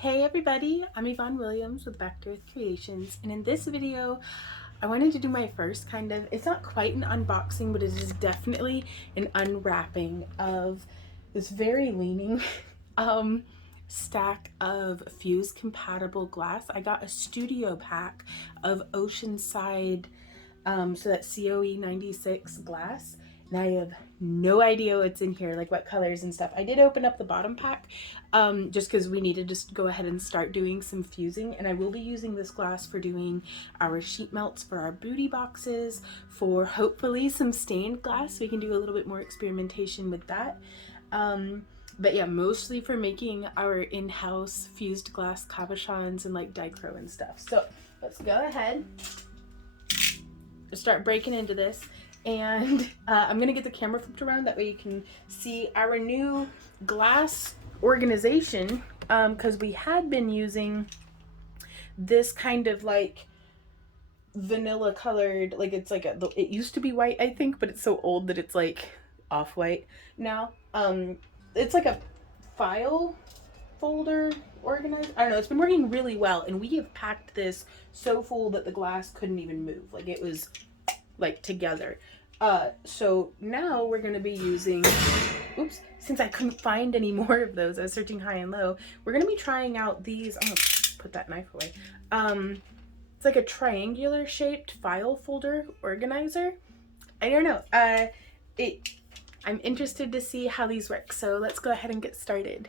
Hey everybody, I'm Yvonne Williams with Back to Earth Creations, and in this video I wanted to do my first kind of, it's not quite an unboxing, but it is definitely an unwrapping of this very leaning stack of Fuse compatible glass. I got a studio pack of Oceanside, so that's COE 96 glass, and I have no idea what's in here, like what colors and stuff. I did open up the bottom pack just because we needed to go ahead and start doing some fusing, and I will be using this glass for doing our sheet melts for our booty boxes, for hopefully some stained glass. We can do a little bit more experimentation with that. But yeah, mostly for making our in-house fused glass cabochons and like dichro and stuff. So let's go ahead, start breaking into this. And I'm gonna get the camera flipped around, that way you can see our new glass organization, because we had been using this kind of like vanilla colored, like it's like it used to be white, I think, but it's so old that it's like off-white now. It's like a file folder organizer. I don't know, it's been working really well, and we have packed this so full that the glass couldn't even move, like it was like together. So now we're going to be using, oops, since I couldn't find any more of those, I was searching high and low, we're going to be trying out these. I'm going to put that knife away. It's like a triangular shaped file folder organizer. I don't know. I'm interested to see how these work. So let's go ahead and get started.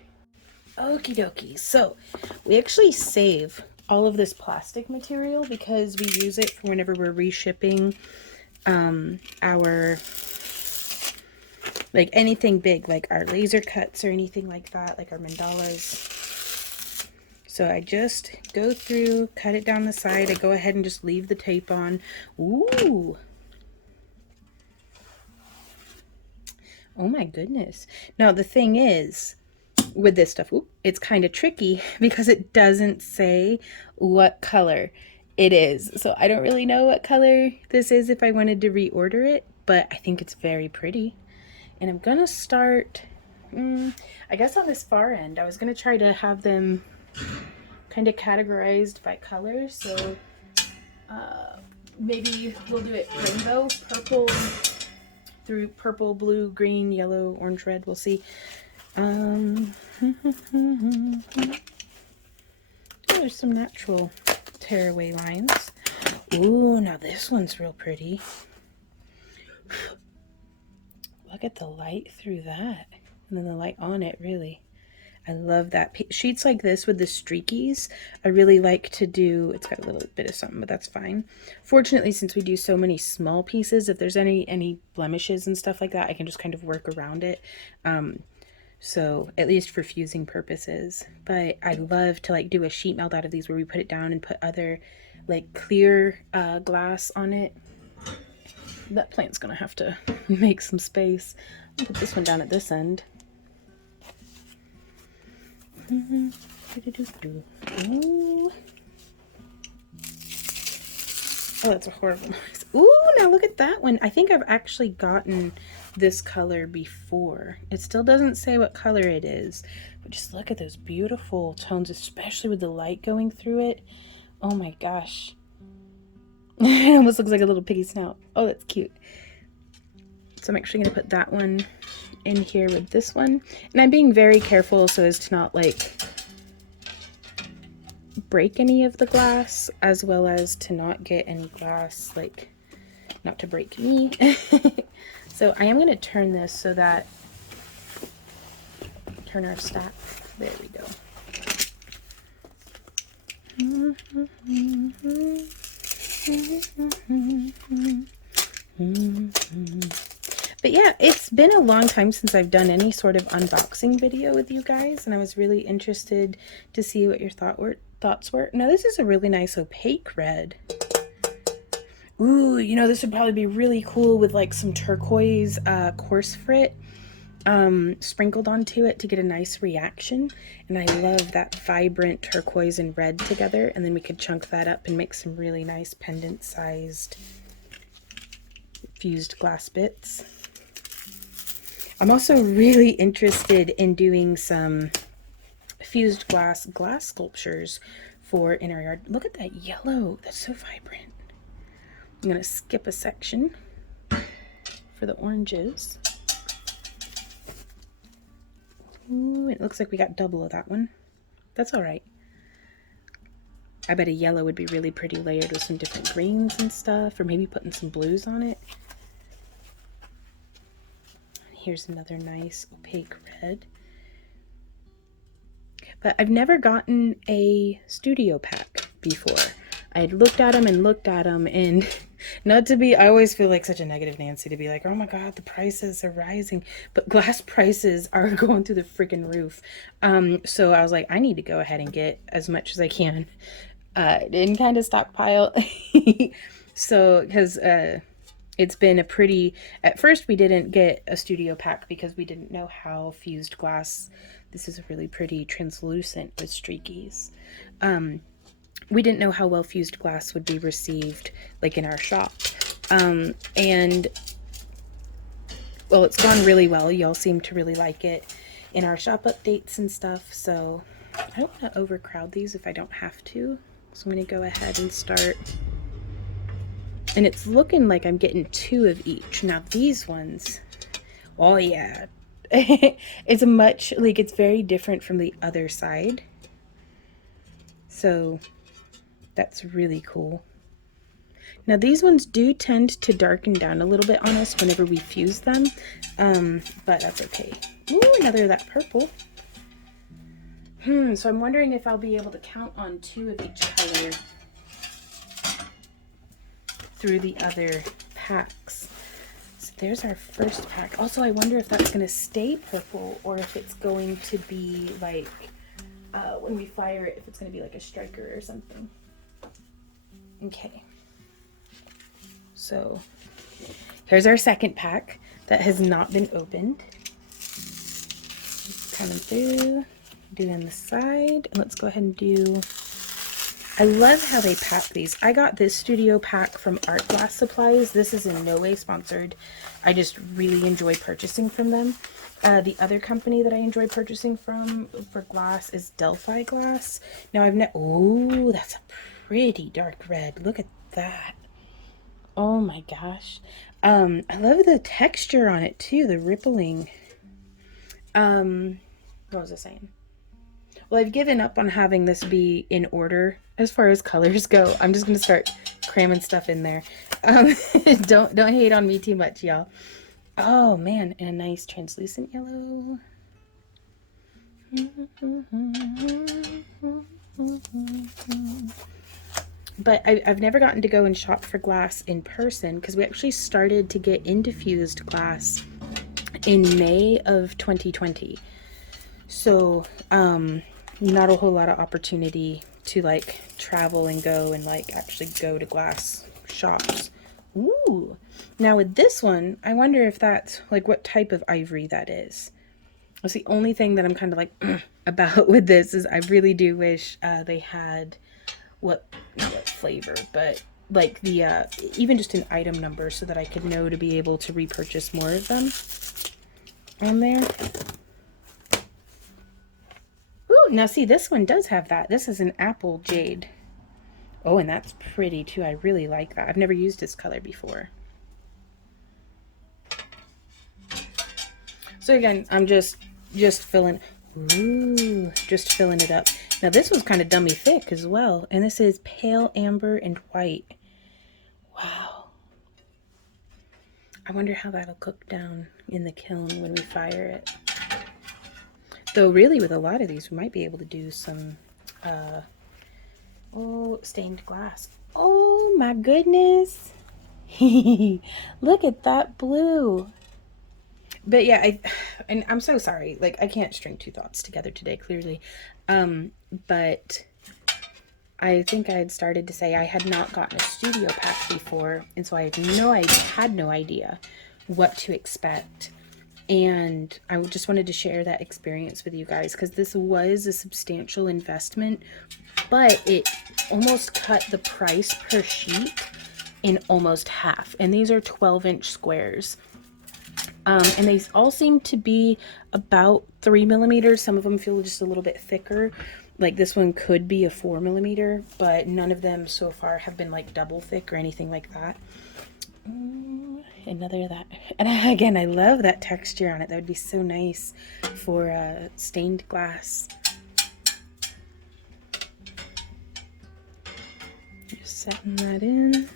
Okie dokie. So we actually save all of this plastic material because we use it for whenever we're reshipping our, like anything big, like our laser cuts or anything like that, like our mandalas. So I just go through, cut it down the side. I go ahead and just leave the tape on. Ooh. Oh my goodness. Now the thing is, with this stuff, it's kind of tricky because it doesn't say what color it is. So I don't really know what color this is if I wanted to reorder it, but I think it's very pretty. And I'm gonna start, I guess on this far end, I was gonna try to have them kind of categorized by color. So maybe we'll do it rainbow, purple through purple, blue, green, yellow, orange, red, we'll see. There's some natural tearaway lines. Ooh, now this one's real pretty. Look at the light through that. And then the light on it, really. I love that. Sheets like this with the streakies, I really like to do. It's got a little bit of something, but that's fine. Fortunately, since we do so many small pieces, if there's any blemishes and stuff like that, I can just kind of work around it. So at least for fusing purposes. But I love to like do a sheet melt out of these where we put it down and put other like clear glass on it. That plant's gonna have to make some space. I'll put this one down at this end. Ooh. Oh, that's a horrible noise. Ooh, now look at that one. I think I've actually gotten this color before. It still doesn't say what color it is, but just look at those beautiful tones, especially with the light going through it. Oh my gosh. It almost looks like a little piggy snout. Oh, that's cute. So I'm actually going to put that one in here with this one. And I'm being very careful so as to not like break any of the glass, as well as to not get any glass, like not to break me. So I am going to turn this so that, turn our stack, there we go. But yeah, it's been a long time since I've done any sort of unboxing video with you guys, and I was really interested to see what your thoughts were. Now this is a really nice opaque red. Ooh, you know, this would probably be really cool with like some turquoise coarse frit sprinkled onto it to get a nice reaction. And I love that vibrant turquoise and red together, and then we could chunk that up and make some really nice pendant sized fused glass bits. I'm also really interested in doing some fused glass sculptures for in our yard. Look at that yellow. That's so vibrant. I'm going to skip a section for the oranges. Ooh, it looks like we got double of that one. That's all right. I bet a yellow would be really pretty layered with some different greens and stuff, or maybe putting some blues on it. Here's another nice opaque red. But I've never gotten a studio pack before. I had looked at them and not to be, I always feel like such a negative Nancy to be like, oh my God, the prices are rising, but glass prices are going through the freaking roof. So I was like, I need to go ahead and get as much as I can, and kind of stockpile. So, because, it's been a pretty, at first we didn't get a studio pack because we didn't know how fused glass, this is a really pretty translucent with streakies. We didn't know how well fused glass would be received like in our shop. And well, it's gone really well. Y'all seem to really like it in our shop updates and stuff. So I don't want to overcrowd these if I don't have to. So I'm going to go ahead and start. And it's looking like I'm getting 2 of each. Now these ones, oh yeah, it's a much, like it's very different from the other side. So that's really cool. Now these ones do tend to darken down a little bit on us whenever we fuse them, but that's okay. Ooh, another of that purple. So I'm wondering if I'll be able to count on 2 of each color through the other packs. So there's our first pack. Also, I wonder if that's going to stay purple or if it's going to be like, when we fire it, if it's going to be like a striker or something. Okay. So here's our second pack that has not been opened. Coming through, doing the side, and let's go ahead and do, I love how they pack these. I got this studio pack from Art Glass Supplies. This is in no way sponsored. I just really enjoy purchasing from them. The other company that I enjoy purchasing from for glass is Delphi Glass. Now I've never, oh, that's a pretty dark red. Look at that. Oh my gosh. I love the texture on it too, the rippling. What was I saying? Well, I've given up on having this be in order as far as colors go. I'm just gonna start cramming stuff in there. Don't hate on me too much, y'all. Oh man, and a nice translucent yellow. But I've never gotten to go and shop for glass in person because we actually started to get into fused glass in May of 2020. So, not a whole lot of opportunity to like travel and go and like actually go to glass shops. Ooh. Now with this one, I wonder if that's like what type of ivory that is. That's the only thing that I'm kind of like about with this is I really do wish they had what flavor, but like the even just an item number so that I could know to be able to repurchase more of them on there. Ooh, now see, this one does have that. This is an apple jade. Oh, and that's pretty too. I really like that. I've never used this color before. So again, I'm just filling, ooh, just filling it up. Now this was kind of dummy thick as well. And this is pale amber and white. Wow. I wonder how that'll cook down in the kiln when we fire it. Though really with a lot of these, we might be able to do some, stained glass. Oh my goodness. Look at that blue. But yeah, and I'm so sorry. Like, I can't string 2 thoughts together today, clearly. But I think I had started to say I had not gotten a studio pack before. And so I had no idea what to expect. And I just wanted to share that experience with you guys because this was a substantial investment, but it almost cut the price per sheet in almost half. And these are 12-inch squares. And they all seem to be about 3 millimeters. Some of them feel just a little bit thicker. Like this one could be a 4 millimeter, but none of them so far have been like double thick or anything like that. Another of that. And again, I love that texture on it. That would be so nice for stained glass. Just setting that in.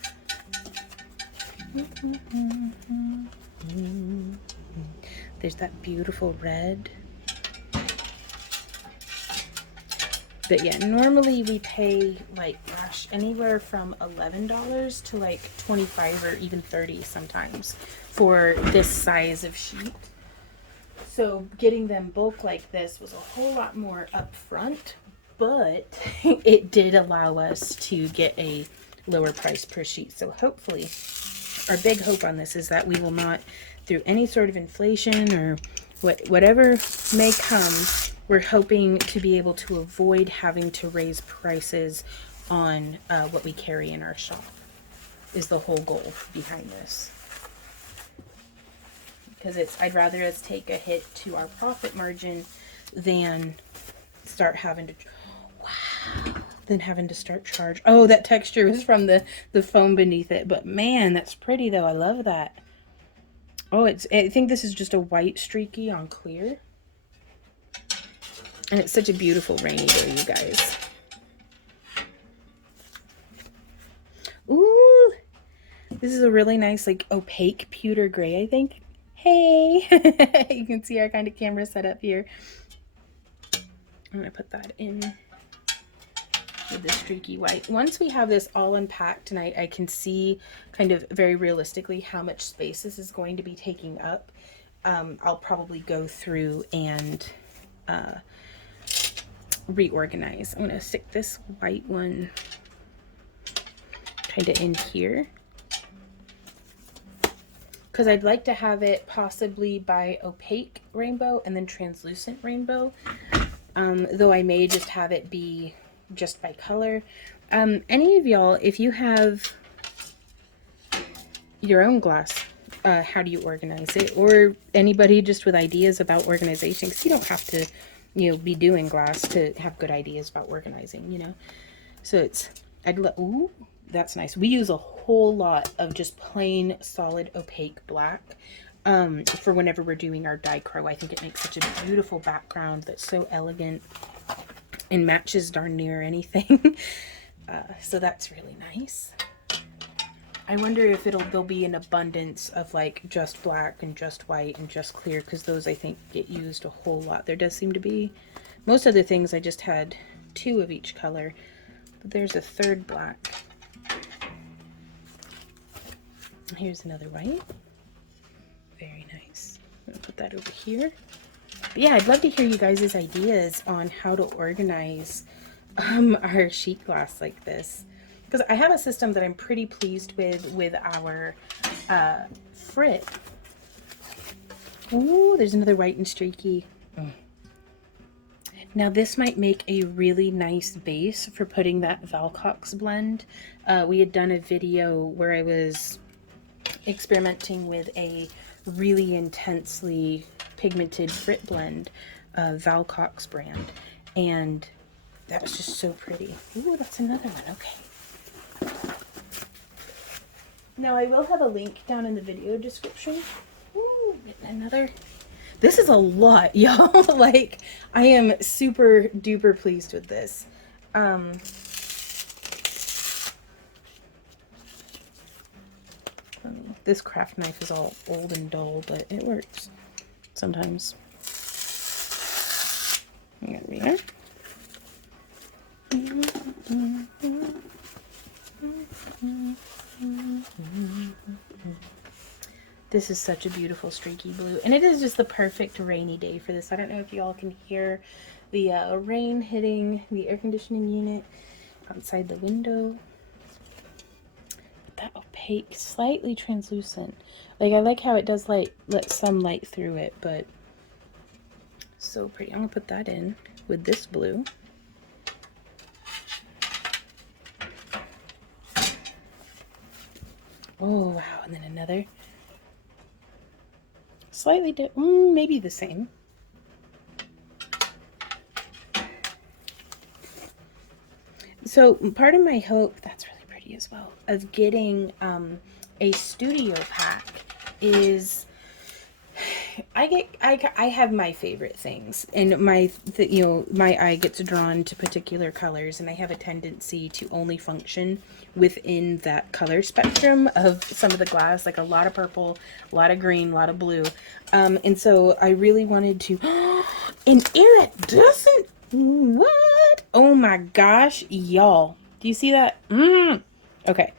There's that beautiful red. But yeah, normally we pay like, gosh, anywhere from $11 to like 25 or even 30 sometimes for this size of sheet. So getting them bulk like this was a whole lot more upfront, but it did allow us to get a lower price per sheet. So hopefully, our big hope on this is that we will not, through any sort of inflation or whatever may come, we're hoping to be able to avoid having to raise prices on what we carry in our shop, is the whole goal behind this. Because I'd rather us take a hit to our profit margin than start having to, start charge. Oh, that texture was from the foam beneath it, but man, that's pretty though. I love that. Oh, I think this is just a white streaky on clear. And it's such a beautiful rainy day, you guys. Ooh, this is a really nice, like, opaque pewter gray, I think. Hey, you can see our kind of camera setup here. I'm gonna put that in with the streaky white. Once we have this all unpacked tonight, I can see kind of very realistically how much space this is going to be taking up. I'll probably go through and reorganize. I'm gonna stick this white one kind of in here because I'd like to have it possibly by opaque rainbow and then translucent rainbow, though I may just have it be just by color. Any of y'all, if you have your own glass, how do you organize it? Or anybody just with ideas about organization, because you don't have to, be doing glass to have good ideas about organizing, So ooh, that's nice. We use a whole lot of just plain solid opaque black for whenever we're doing our dichro. I think it makes such a beautiful background that's so elegant and matches darn near anything. So that's really nice. I wonder if there'll be an abundance of like just black and just white and just clear, because those I think get used a whole lot. There does seem to be. Most other things I just had 2 of each color, but there's a third black. Here's another white. Very nice. I'm gonna put that over here. But yeah, I'd love to hear you guys' ideas on how to organize our sheet glass like this. Because I have a system that I'm pretty pleased with our frit. Ooh, there's another white and streaky. Now this might make a really nice base for putting that Valcox blend. We had done a video where I was experimenting with a really intensely pigmented frit blend, Valcox brand, and that was just so pretty. Ooh, that's another one. Okay. Now I will have a link down in the video description. Ooh, another. This is a lot, y'all. Like, I am super duper pleased with this. This craft knife is all old and dull, but it works sometimes. There we are. This is such a beautiful streaky blue, and it is just the perfect rainy day for this. I don't know if you all can hear the rain hitting the air conditioning unit outside the window. But that opaque, slightly translucent. Like, I like how it does let some light through it, but so pretty. I'm gonna put that in with this blue. Oh wow, and then another slightly different, maybe the same. So part of my hope, that's really pretty as well, of getting a studio pack is I have my favorite things, and my eye gets drawn to particular colors, and I have a tendency to only function within that color spectrum of some of the glass, like a lot of purple, a lot of green, a lot of blue, and so I really wanted to an iridescent, what? Oh my gosh, y'all, do you see that? Okay,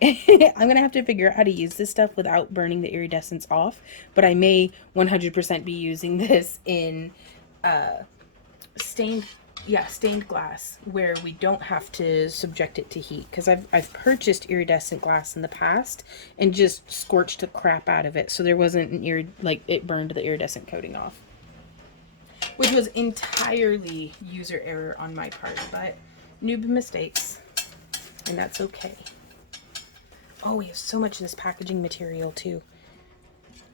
I'm gonna have to figure out how to use this stuff without burning the iridescence off, but I may 100% be using this in stained glass where we don't have to subject it to heat, because I've purchased iridescent glass in the past and just scorched the crap out of it, so there wasn't an it burned the iridescent coating off, which was entirely user error on my part, but noob mistakes, and that's okay. Oh, we have so much of this packaging material too.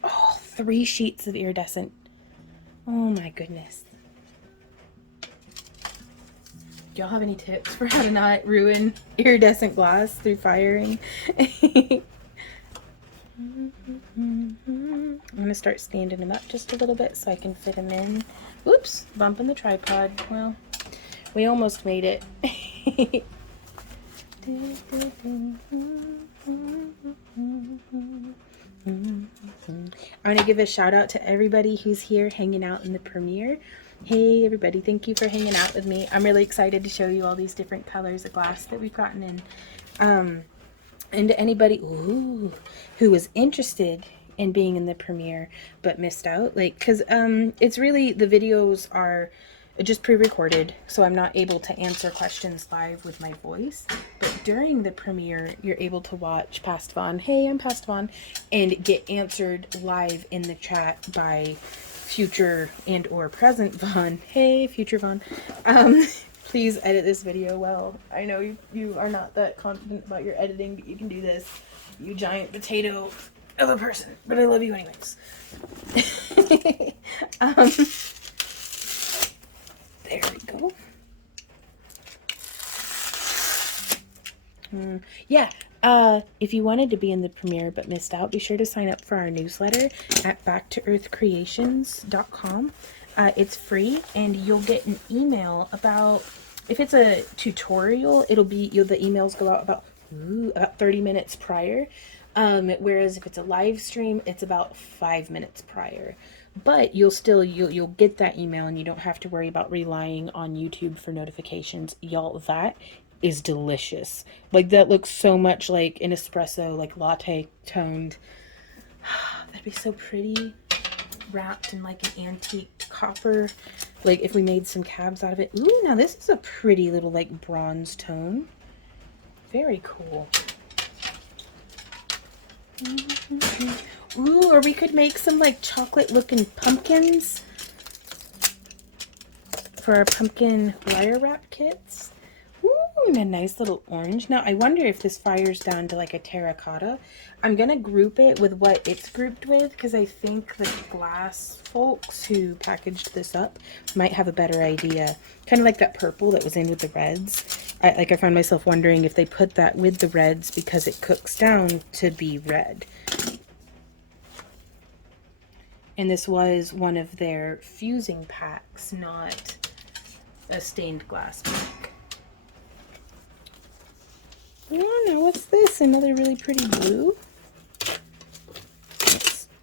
Oh, 3 sheets of iridescent. Oh my goodness. Do y'all have any tips for how to not ruin iridescent glass through firing? I'm gonna start standing them up just a little bit so I can fit them in. Oops, bumping the tripod. Well, we almost made it. I want to give a shout out to everybody who's here hanging out in the premiere. Hey everybody, thank you for hanging out with me. I'm really excited to show you all these different colors of glass that we've gotten in. And to anybody who was interested in being in the premiere but missed out, because it's really, the videos are just pre-recorded, so I'm not able to answer questions live with my voice, but during the premiere you're able to watch Past Vaughn, hey, I'm Past Vaughn, and get answered live in the chat by future and or present Vaughn. Hey future Vaughn, please edit this video well. I know you are not that confident about your editing, but you can do this, you giant potato of a person, but I love you anyways. There we go. Yeah, if you wanted to be in the premiere but missed out, be sure to sign up for our newsletter at backtoearthcreations.com. It's free, and you'll get an email about, if it's a tutorial, it'll be, the emails go out about 30 minutes prior. Whereas if it's a live stream, it's about 5 minutes prior. But you'll get that email, and you don't have to worry about relying on YouTube for notifications. Y'all, that is delicious. Like, that looks so much like an espresso, like latte toned. That'd be so pretty, wrapped in like an antique copper, like if we made some cabs out of it. Ooh, now this is a pretty little like bronze tone. Very cool. Ooh, or we could make some like chocolate looking pumpkins for our pumpkin wire wrap kits. Ooh, and a nice little orange. Now I wonder if this fires down to like a terracotta. I'm gonna group it with what it's grouped with, because I think the glass folks who packaged this up might have a better idea. Kind of like that purple that was in with the reds. I find myself wondering if they put that with the reds because it cooks down to be red. And this was one of their fusing packs, not a stained glass pack. Oh no, what's this? Another really pretty blue?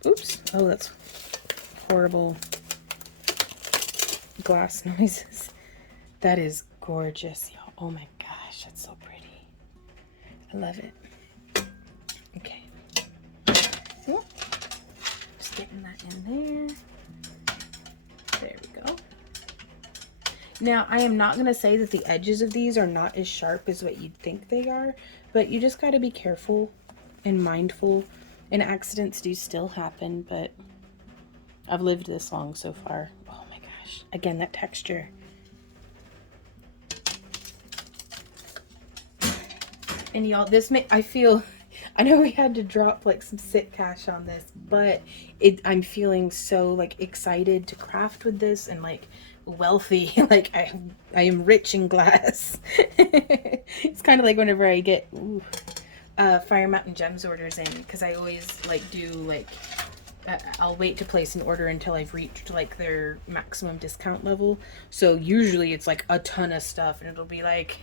Oops. Oh, that's horrible glass noises. That is gorgeous, y'all. Oh my gosh, that's so pretty. I love it. Okay. Oh. Getting that in there. There we go. Now, I am not going to say that the edges of these are not as sharp as what you'd think they are, but you just got to be careful and mindful, and accidents do still happen, but I've lived this long so far. Oh my gosh. Again, that texture. And y'all, this I feel I know we had to drop like some sit cash on this, but I'm feeling so like excited to craft with this and like wealthy. Like I am rich in glass. It's kind of like whenever I get Fire Mountain Gems orders in, because I always like do like I'll wait to place an order until I've reached like their maximum discount level. So usually it's like a ton of stuff, and it'll be like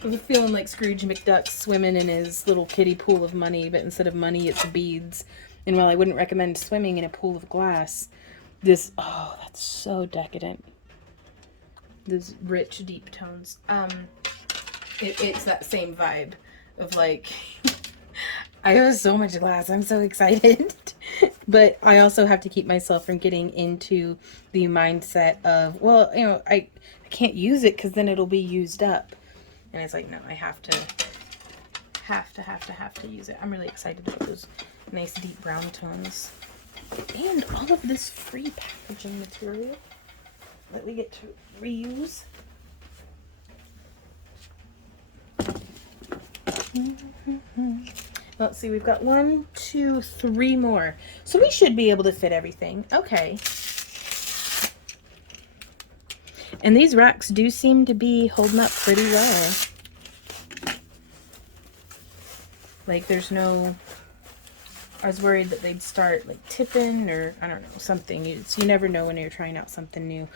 I'm feeling like Scrooge McDuck swimming in his little kiddie pool of money, but instead of money, it's beads. And while I wouldn't recommend swimming in a pool of glass, this, oh, that's so decadent. Those rich, deep tones. It's that same vibe of like, I have so much glass. I'm so excited. But I also have to keep myself from getting into the mindset of, well, you know, I can't use it because then it'll be used up. And it's like, no, I have to use it. I'm really excited about those nice deep brown tones. And all of this free packaging material that we get to reuse. Let's see, we've got 1, 2, 3 more. So we should be able to fit everything. Okay. And these racks do seem to be holding up pretty well. Like there's no, I was worried that they'd start like tipping or I don't know, something. You never know when you're trying out something new.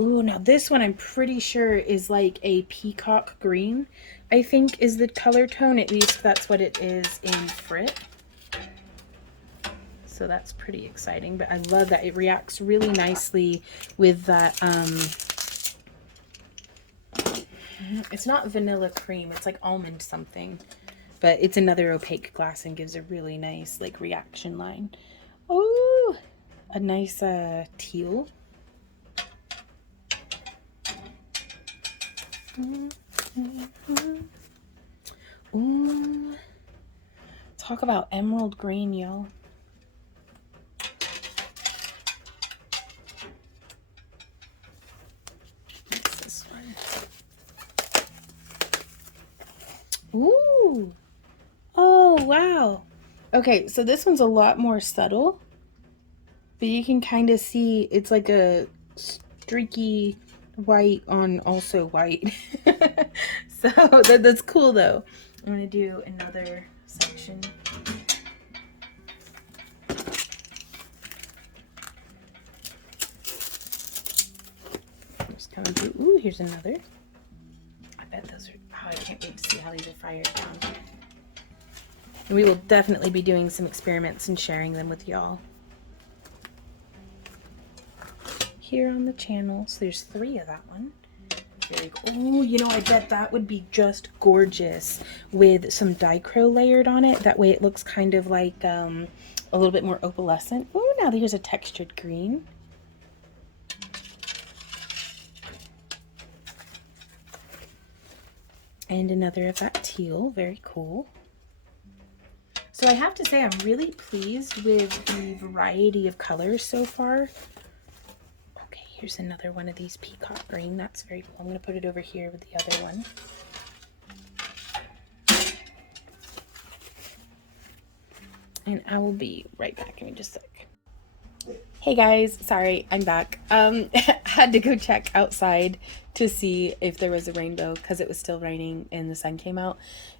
Ooh, now this one I'm pretty sure is like a peacock green, I think is the color tone. At least that's what it is in Frit. So that's pretty exciting, but I love that it reacts really nicely with that, it's not vanilla cream, it's like almond something, but it's another opaque glass and gives a really nice like reaction line. Oh, a nice teal. Ooh, talk about emerald green, y'all. What's this one? Ooh. Oh, wow. Okay, so this one's a lot more subtle, but you can kind of see it's like a streaky white on also white. So that's cool though. I'm gonna do another section. Just kind of do, ooh, here's another. I bet those are, oh, I can't wait to see how these are fired down. And we will definitely be doing some experiments and sharing them with y'all here on the channel. So there's 3 of that one. Very cool. Oh, you know, I bet that would be just gorgeous with some dichro layered on it. That way it looks kind of like a little bit more opalescent. Oh, now here's a textured green. And another of that teal. Very cool. So I have to say I'm really pleased with the variety of colors so far. Okay, here's another one of these peacock green. That's very cool. I'm going to put it over here with the other one. And I will be right back. Give me just a sec. Hey guys, sorry, I'm back. Had to go check outside to see if there was a rainbow because it was still raining and the sun came out.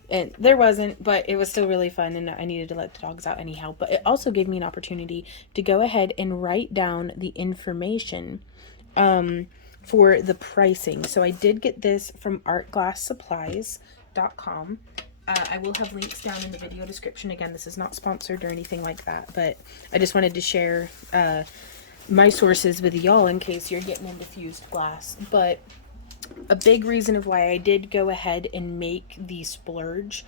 And there wasn't, but it was still really fun and I needed to let the dogs out anyhow. But it also gave me an opportunity to go ahead and write down the information for the pricing. So I did get this from artglasssupplies.com. I will have links down in the video description. Again, this is not sponsored or anything like that, but I just wanted to share my sources with y'all in case you're getting into fused glass. But a big reason of why I did go ahead and make the splurge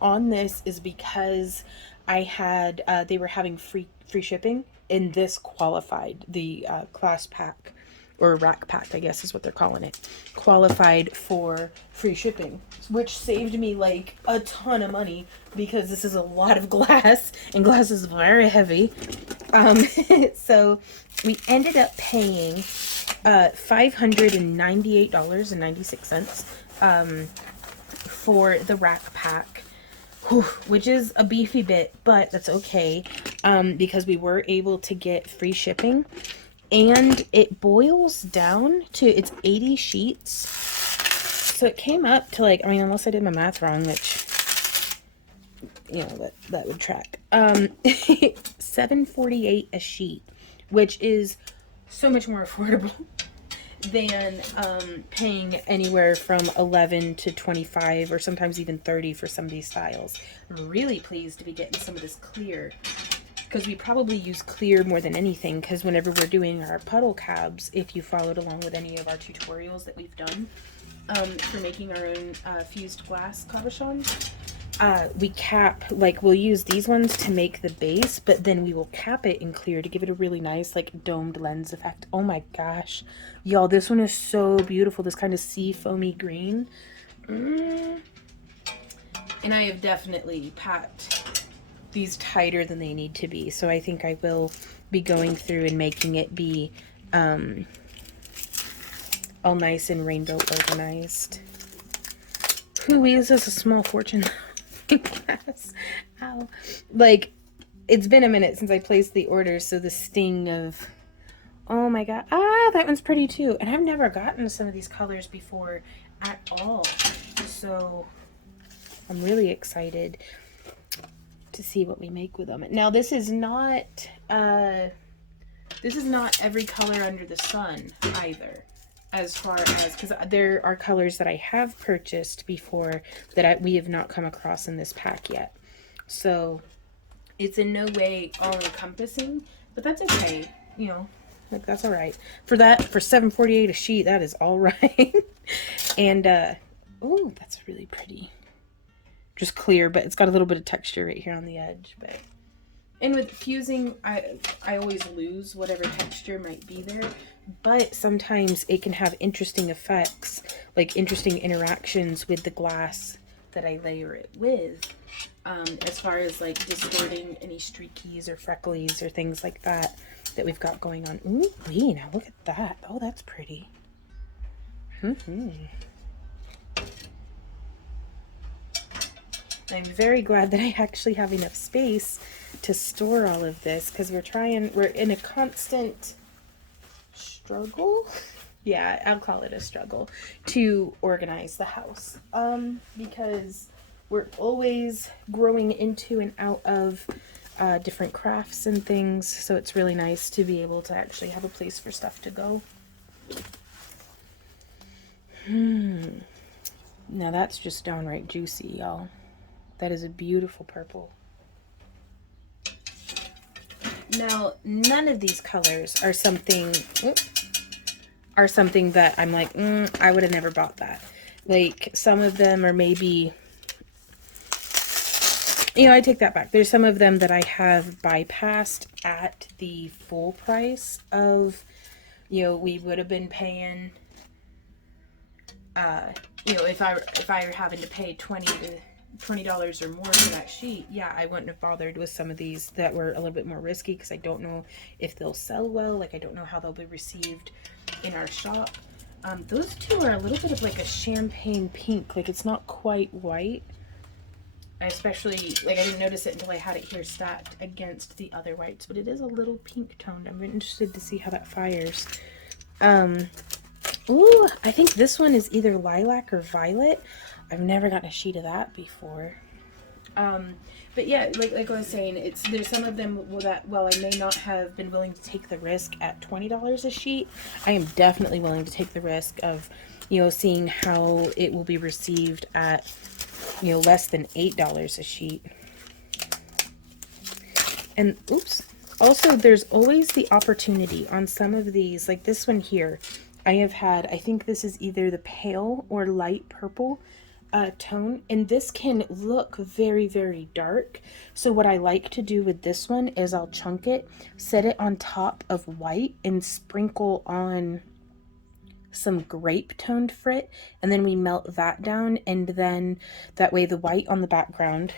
on this is because I had, they were having free shipping, and this qualified. The class pack, or rack pack, I guess is what they're calling it, qualified for free shipping, which saved me like a ton of money because this is a lot of glass and glass is very heavy. So we ended up paying $598.96 for the rack pack. which is a beefy bit, but that's okay, because we were able to get free shipping. And it boils down to, it's 80 sheets. So it came up to like, I mean, unless I did my math wrong, which, you know, that would track. $7.48 a sheet, which is so much more affordable than paying anywhere from 11 to 25 or sometimes even 30 for some of these styles. I'm really pleased to be getting some of this clear, because we probably use clear more than anything, because whenever we're doing our puddle cabs, if you followed along with any of our tutorials that we've done for making our own fused glass cabochons, we cap, like, we'll use these ones to make the base, but then we will cap it in clear to give it a really nice, like, domed lens effect. Oh my gosh. Y'all, this one is so beautiful. This kind of sea foamy green. And I have definitely packed these tighter than they need to be. So I think I will be going through and making it be all nice and rainbow organized. Who uses a small fortune? Yes. Ow. Like, it's been a minute since I placed the order, so the sting of, oh my god, that one's pretty too. And I've never gotten some of these colors before at all, so I'm really excited to see what we make with them. Now, this is not every color under the sun either, as far as, because there are colors that I have purchased before that we have not come across in this pack yet. So it's in no way all encompassing, but that's okay. You know, like, that's all right. For $7.48 a sheet, that is all right. And, oh, that's really pretty. Just clear, but it's got a little bit of texture right here on the edge. But, and with fusing, I always lose whatever texture might be there, but sometimes it can have interesting effects, like interesting interactions with the glass that I layer it with, as far as like distorting any streakies or frecklies or things like that we've got going on. Ooh, wee, now look at that. Oh, that's pretty. I'm very glad that I actually have enough space to store all of this, because we're in a constant struggle. Yeah, I'll call it a struggle to organize the house, because we're always growing into and out of different crafts and things, so it's really nice to be able to actually have a place for stuff to go. Now that's just downright juicy, y'all. That is a beautiful purple. Now, none of these colors are something that I'm like, I would have never bought that. Like, some of them are maybe, you know, I take that back. There's some of them that I have bypassed at the full price of, you know, we would have been paying, you know, if I were having to pay $20 or more for that sheet, yeah, I wouldn't have bothered with some of these that were a little bit more risky, because I don't know if they'll sell well. Like, I don't know how they'll be received in our shop. Those two are a little bit of like a champagne pink, like it's not quite white. I especially, like, I didn't notice it until I had it here stacked against the other whites, but it is a little pink toned. I'm interested to see how that fires. Ooh, I think this one is either lilac or violet. I've never gotten a sheet of that before. But yeah, like I was saying, there's some of them that, while I may not have been willing to take the risk at $20 a sheet, I am definitely willing to take the risk of, you know, seeing how it will be received at, you know, less than $8 a sheet. And oops, also there's always the opportunity on some of these, like this one here. I have had, I think this is either the pale or light purple tone, and this can look very, very dark. So what I like to do with this one is I'll chunk it, set it on top of white, and sprinkle on some grape toned frit, and then we melt that down, and then that way the white on the background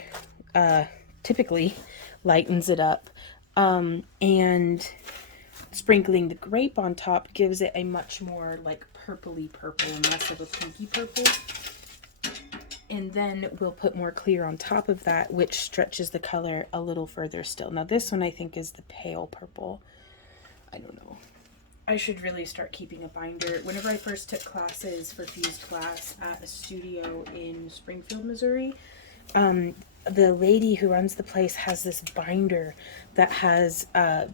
typically lightens it up, and sprinkling the grape on top gives it a much more like purpley purple and less of a pinky purple. And then we'll put more clear on top of that, which stretches the color a little further still. Now this one I think is the pale purple. I don't know. I should really start keeping a binder. Whenever I first took classes for fused glass at a studio in Springfield, Missouri, the lady who runs the place has this binder that has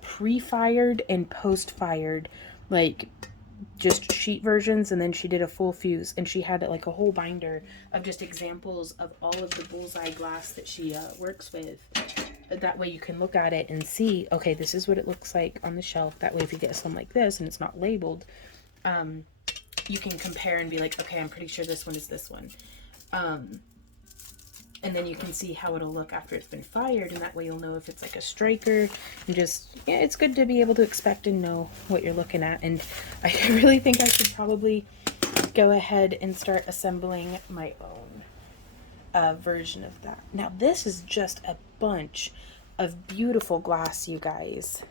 pre-fired and post-fired, like just sheet versions, and then she did a full fuse, and she had like a whole binder of just examples of all of the bullseye glass that she works with. That way you can look at it and see, okay, this is what it looks like on the shelf. That way if you get some like this and it's not labeled, you can compare and be like, okay, I'm pretty sure this one is this one. And then you can see how it'll look after it's been fired, and that way you'll know if it's like a striker. And just, yeah, it's good to be able to expect and know what you're looking at. And I really think I should probably go ahead and start assembling my own version of that. Now this is just a bunch of beautiful glass, you guys.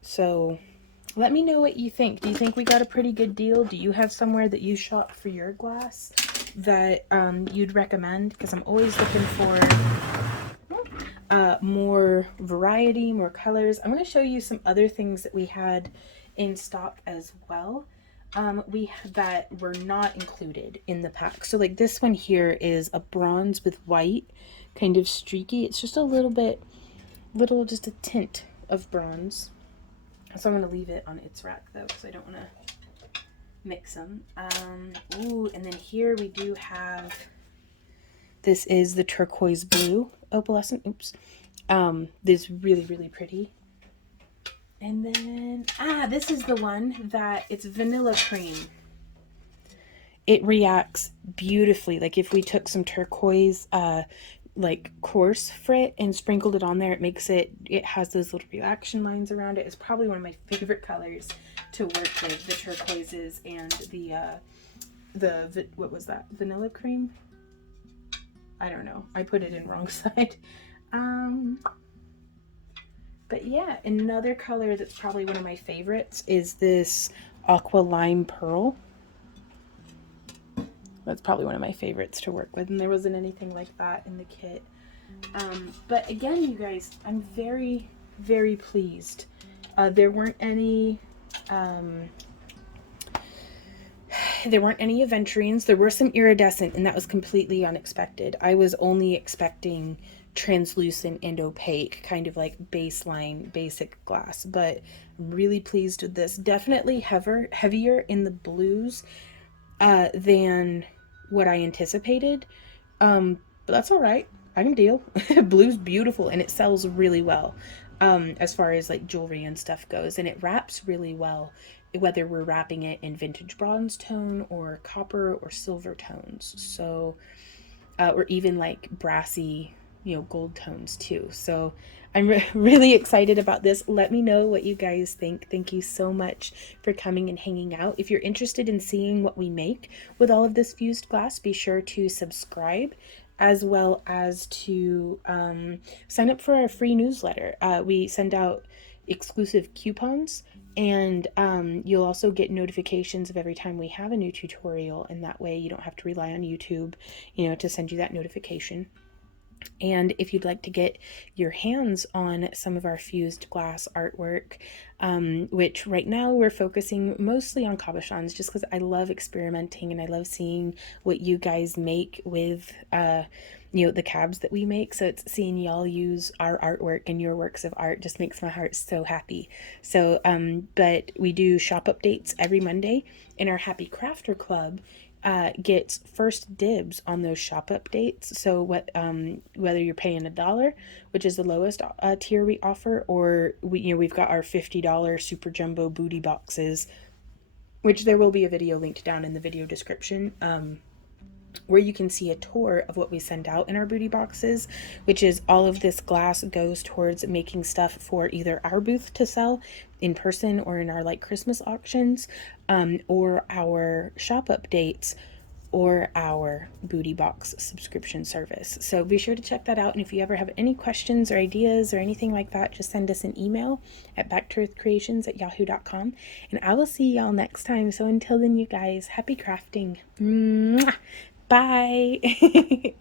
So let me know what you think. Do you think we got a pretty good deal? Do you have somewhere that you shop for your glass that you'd recommend? Because I'm always looking for more variety, more colors. I'm going to show you some other things that we had in stock as well. That were not included in the pack. So like this one here is a bronze with white, kind of streaky. It's just a little bit, just a tint of bronze. So I'm going to leave it on its rack though, because I don't want to mix them. Ooh, and then here we do have, this is the turquoise blue opalescent. Oops. This really, really pretty. And then, this is the one that it's vanilla cream. It reacts beautifully. Like if we took some turquoise, like coarse frit and sprinkled it on there, it makes it, it has those little reaction lines around it. It's probably one of my favorite colors to work with, the turquoises and the what was that? Vanilla cream? I don't know. I put it in wrong side. But yeah, another color that's probably one of my favorites is this Aqua Lime Pearl. That's probably one of my favorites to work with, and there wasn't anything like that in the kit. But again, you guys, I'm very, very pleased. There weren't any aventurines. There were some iridescent, and that was completely unexpected. I was only expecting translucent and opaque, kind of like baseline basic glass, but I'm really pleased with this. Definitely heavier in the blues than what I anticipated, but that's all right. I can deal. Blue's beautiful, and it sells really well as far as like jewelry and stuff goes, and it wraps really well, whether we're wrapping it in vintage bronze tone or copper or silver tones, so or even like brassy, you know, gold tones too. So I'm really excited about this. Let me know what you guys think. Thank you so much for coming and hanging out. If you're interested in seeing what we make with all of this fused glass, be sure to subscribe, as well as to sign up for our free newsletter. We send out exclusive coupons, and you'll also get notifications of every time we have a new tutorial, and that way you don't have to rely on YouTube, you know, to send you that notification. And if you'd like to get your hands on some of our fused glass artwork, which right now we're focusing mostly on cabochons, just because I love experimenting and I love seeing what you guys make with you know, the cabs that we make. So it's seeing y'all use our artwork and your works of art just makes my heart so happy. So but we do shop updates every Monday, and our Happy Crafter Club gets first dibs on those shop updates. So whether you're paying $1, which is the lowest tier we offer, or we've got our $50 super jumbo booty boxes, which there will be a video linked down in the video description, where you can see a tour of what we send out in our booty boxes, which is all of this glass goes towards making stuff for either our booth to sell in person or in our like Christmas auctions, or our shop updates or our booty box subscription service. So be sure to check that out. And if you ever have any questions or ideas or anything like that, just send us an email at backtoearthcreations@yahoo.com. And I will see y'all next time. So until then, you guys, happy crafting. Mwah! Bye.